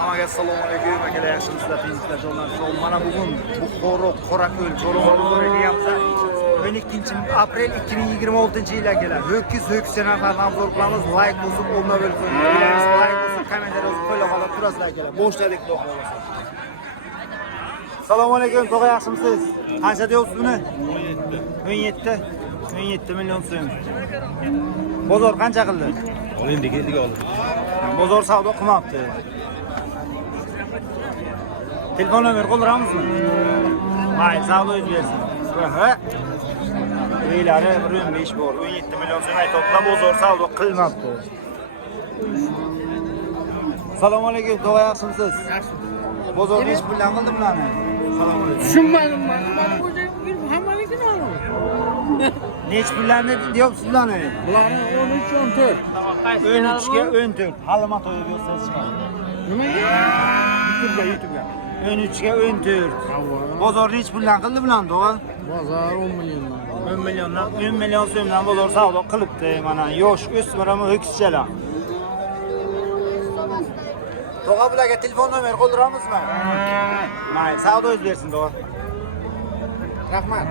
Amaga assalomu alaykum. Akalar yaxshimisizlar? Tinchliklar jonlar. Mana bugun Buxoro Qorako'l Cho'lg'or bo'layapti. 12-aprel 2026-yil akalar. Ho'kiz channelini obzor qilamiz. Like bosib, o'rna bo'lib qo'ying. Like bosib, kommentariy yozib qo'yib qolib turasizlar akalar. Boshladik xudo xolasa. Assalomu alaykum. Tog'a yaxshimisiz? Qancha deyapsiz buni? 17 million so'm. Bozor qancha qildi? Endi keldik olib. Bozor savdo qilmabdi. Telefon nomer qoldiramizmi? Mayli, savdo yuz bersin. Ha. Uylari 15 bor, 17 million so'm aytibdi, bozor savdo qilmabdi. Assalomu alaykum, tog'a yaxshimisiz? Yaxshi. Bozor nech puldan qildi bularni? Assalomu alaykum. Tushunmadim men. Mana o'zim hammalikni olaman. Nech pullarni deyapsiz bularni? Bularni 13-14. 13 ga 14. Hali mato'yi bersangiz chiqadi. Nimaga? YouTube'ga. 13 ga 14. Bozor nech puldan qildi bularni, tog'a? Bozor 10 milliondan. 10 million so'mdan bozor savdo qilibdi. Mana yosh o'smirami ho'kizchalar. Tog'a bularga telefon nomer qoldiramizmi? Mayli, savdo yuz bersin, tog'a. Rahmat.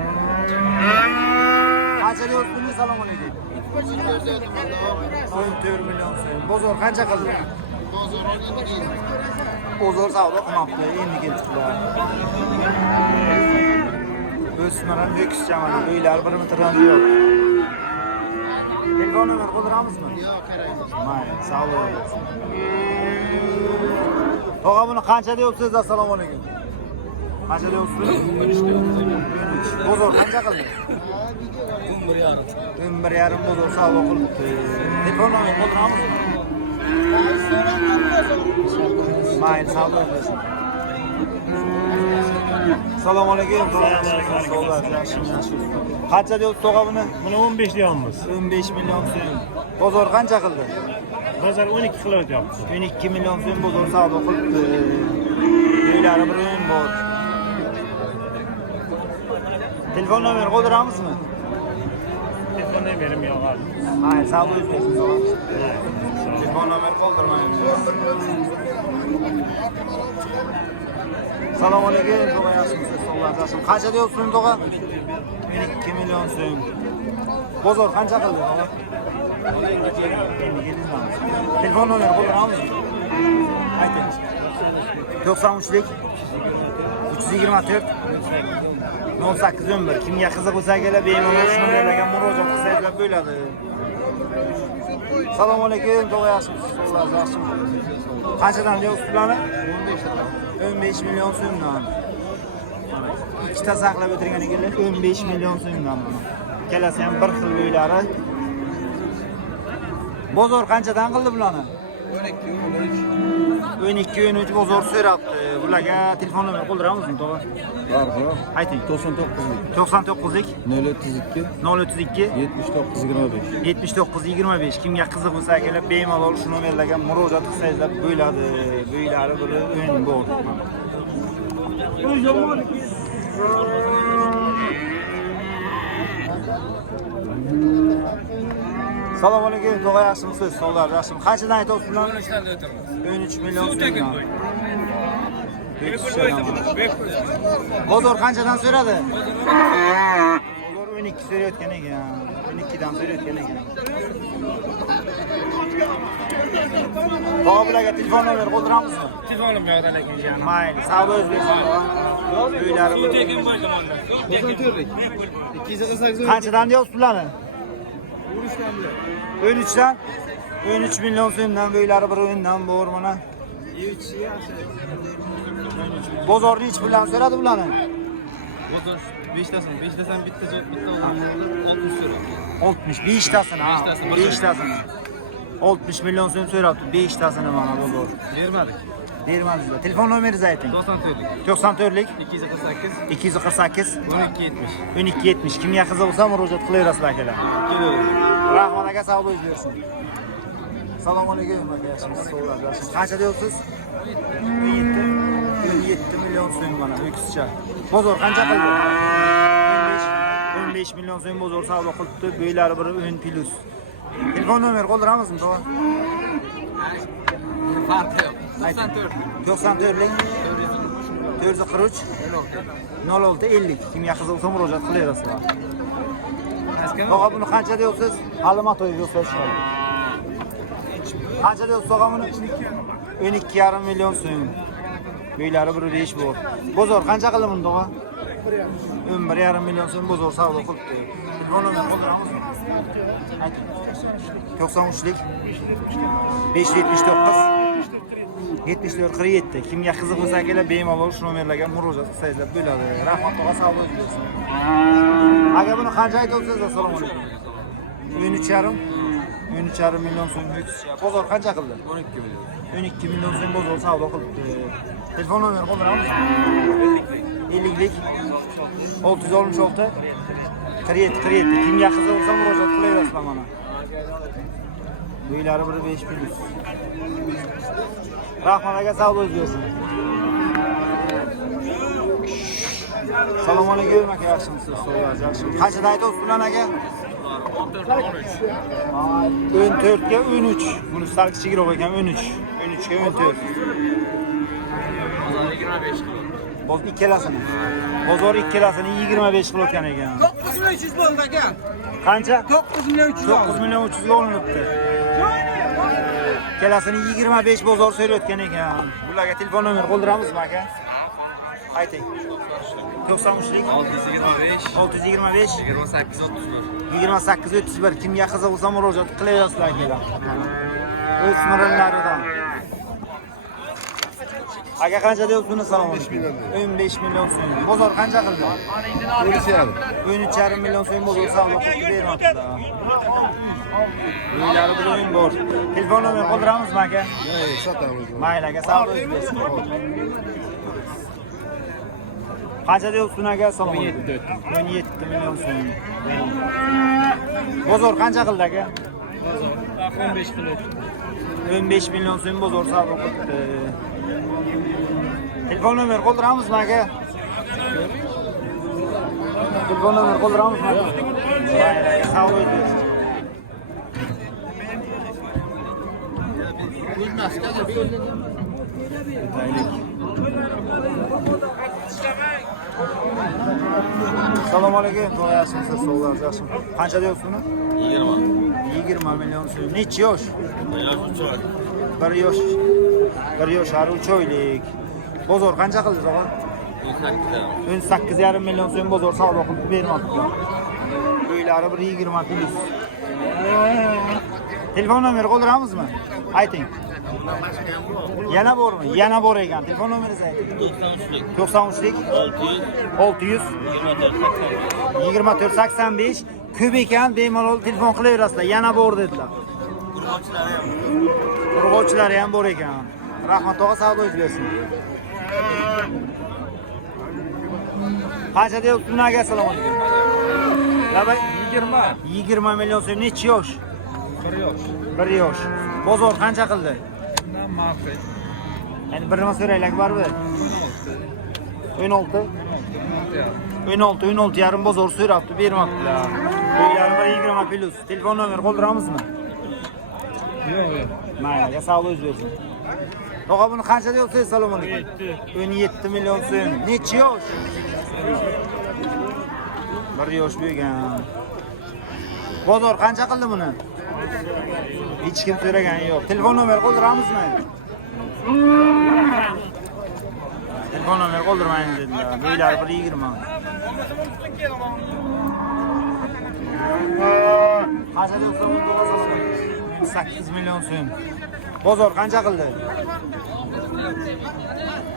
Qancha deyapsiz? Assalomu alaykum. 14 million so'm. Bozor qancha qildi? Bozor savdo qilmoqda, endi kelibdilar. O'smaran ho'kizcha mana uylar 1 metrdan ziyod. Telefon nomer qoldiramizmi? Yo'q, kerak. Mayli, savdo bersin. Tog'a buni qancha deyapsiz? Assalomu alaykum. Qancha deyapsiz? 13. Bozor qancha qildi? 11,5 bozor savdo qilibdi. Telefon nomer qoldiramizmi? Mayli, savdo bersin. Assalomu alaykum. Qancha deyapsiz tog'a buni? Buni 15 deyapmiz. 15 million so'm. Bozor qancha qildi? Bozor 12 qilyapti. 12 million so'm bozor savdo qilibdi. Uylari bir o'yin bor. Telefon nomer qoldiramizmi? Telefon nomerim yo'q hali. Mayli, savdo bersin. Telefon nomer qoldirmaymiz. Assalomu alaykum, tog'a yaxshimisiz? Sog'lom. Qancha deyapsiz tog'a? 12 million so'm. Bozor qancha qildi? Telefon nomer qoldiramizmi? Ayting. 93lik 324 0811. Kimga qiziq bo'lsa kelar, bemalol shu nomerlarga murojaat qilsangizlar bo'ladi. Assalomu alaykum, tog'a yaxshimisiz? Sog'lom, yaxshimi? Qanchadan deyapsiz bularni? 15 million so'mdan. Ikkita saqlab o'tirgan ekanlar, 15 million so'mdan mana. Kelasi ham bir xil uylari. Bozor qanchadan qildi bularni? 12 bozor so'rabdi. Bularga telefon nomer qoldiramizmi, tog'a? Bor. Ayting. 99lik 99lik 032 032 7925. Kimga qiziq bo'lsa kelar, bemalol shu nomerlarga murojaat qilsangizlar bo'ladi. Bu uylari bir o'yin bor. Assalomu alaykum, tog'a yaxshimisiz? Sog'lar, yaxshimi? Qanchadan aytyapsiz bularni? 13 million so'mdan. Bozor qanchadan so'radi? Bozor 12 so'rayotgan ekan. 12 dan so'rayotgan ekan. Tog'alarga telefon nomer qoldiramizmi? Telefonim yo'q lekin yana. Mayli, savdo yuz bersin. Uylari 248. qanchadan deyapsiz bularni? 13 dan 13 million so'mdan uylari bir o'yindan bor mana. Bozor nech puldan so'radi bularni? Bozor 5tasini bitta 60 so'radi. 65 tasini, ha. 5 tasini. 60 million so'm so'rabdi, 5 tasini mana bozor. Bermadik. Bermadingizlar. Telefon nomeringizni ayting. 94lik 94lik 248 248 1270. 1270. Kimga qiziq bo'lsa murojaat qilaverasizlar akalar. Rahmat aka, savdo yuz bersin. Assalomu alaykum aka, yaxshimisiz? Sog'lom. Qancha deyapsiz? 17 million so'm mana ho'kizcha. Bozor qancha qildi? 15 million so'm bozor savdo qilibdi. Bo'ylari bir 10 plus. Telefon nomer qoldiramizmi, tog'a? Farqi yo'q. 94lik 443 0650 kimga qiziq bo'lsa murojaat qilaverasizlar. Tog'a buni qancha deyapsiz? Ma'lumot yo'qsa qancha deyapsiz tog'a buni? 12,5 million so'm. Uylari 1.5 bor. Bozor qancha qildi buni tog'a? 11,5 million so'm bozor savdo qilibdi. Telefonni qoldiramiz. 93lik 579 7447 kimga qiziq bo'lsa akalar bemalol shu nomerlarga murojaat qilsangizlar bo'ladi. Rahmat tog'a savdo qilasiz. Aka buni qancha aytyapsiz? Assalomu alaykum. 13,5 million so'm yutishya. Bozor qancha qildi? 12 million so'm bozor savdo qilibdi. Telefon nomeri qoldiramiz. 50lik 666 47 kimga qiziq bo'lsa murojaat qilaverasizlar mana. Uylari 1.5 plus. Rahmat aka savdo bersin. Assalomu alaykum aka, yaxshimisiz? Yaxshi. Qanchada aytyapsiz bulan aka? 14 ga 13. Buni sal kichikroq ekan 13. 13 ga 14. Bozor ikkalasini. Bozor ikkalasini 25 kilo ekan ekan. 9300 bo'ldi aka. Qancha? 9300. 9 million 300 ga olinibdi. Ikkalasini 25 bozor so'rayotgan ekan. Bularga telefon nomer qoldiramizmi aka? Ayting. 93lik 625 625 28 31. 28 31 kimga qiziq bo'lsa murojaat qilaverasizlar akalar. O'z smaralaridan. Aka qancha deyapsiz buni? Assalomu alaykum. 15 million so'm. Bozor qancha qildi? 13,5 million so'm bozor savdo qilib bermoqda. Uylari bilan bor. Telefon nomer qoldiramizmi aka? Yo'q, sotamiz. Mayli aka, savdo bersin. Qancha deyapsiz buni aka? Assalomu alaykum. 17 million so'm. Bozor qancha qildi aka? Bozor 15 kilo. 15 million so'm bozor savdo qildi. Telefon nomer qoldiramizmi aka? Telefon nomer qoldiramizmi aka? Mayli aka, savdo bersin. Assalomu alaykum. Yaxshimisiz? Sog'ligingiz yaxshimi? Qancha deyapsiz buni? 20 million so'm. Necha yosh? 1 yosh. 1 yosh, 3 oylik. Bozor qancha qildi tog'a? 18,5 million so'm bozor savdo qilib bermoqda. Uylari 1.20 plus. Telefon nomeri qoldiramizmi? Ayting. Yana bormi? Yana bor ekan. Telefon nomeringizni ayting. 93lik 600 24 85 ko'p ekan, bemalol telefon qilaverasizlar. Yana bor dedilar. Urg'ochilari ham bor ekan. Rahmat tog'a, savdo bersin. Qancha deyapsiz buni aka? Assalomu alaykum. Labay 20 million so'm. Necha yosh? 1 yosh. 1 yosh. Bozor qancha qildi? Bundan ma'qul. Yani birma so'raylik baribir. 16 yarim bozor so'rabdi, bermoqdilar. Uylari 1.20 plus. Telefon nomer qoldiramizmi? Yo'q. Mayli, savdo bersin. Tog'a buni qancha deyapsiz? Assalomu alaykum. 17 million so'm. Necha yosh? 1 yosh bo'lgan. Bozor qancha qildi buni? Hech kim so'ragan yo'q. Telefon nomer qoldiramizmi? Telefon nomer qoldirmaymiz dedilar. Uylari 1.20. Qancha deyapsiz buni? 8 million so'm. Bozor qancha qildi?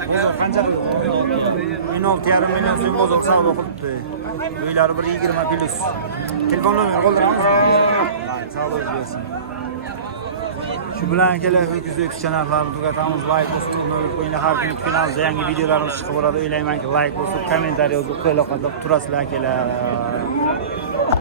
Bozor qancha qildi? 16,5 million so'm bozor savdo qilibdi. Uylari 1.20 plus. Telefon nomer qoldiramizmi? Savdo bersin. Shu bilan akalar ho'kiz chanallarini tugatamiz. Like bosib, nolib qo'yinglar. Har kuni kanalda yangi videolarimiz chiqib boradi. O'ylaymanki, like bosib, kommentariy yozib, qo'llab-quvvatlab turasizlar akalar.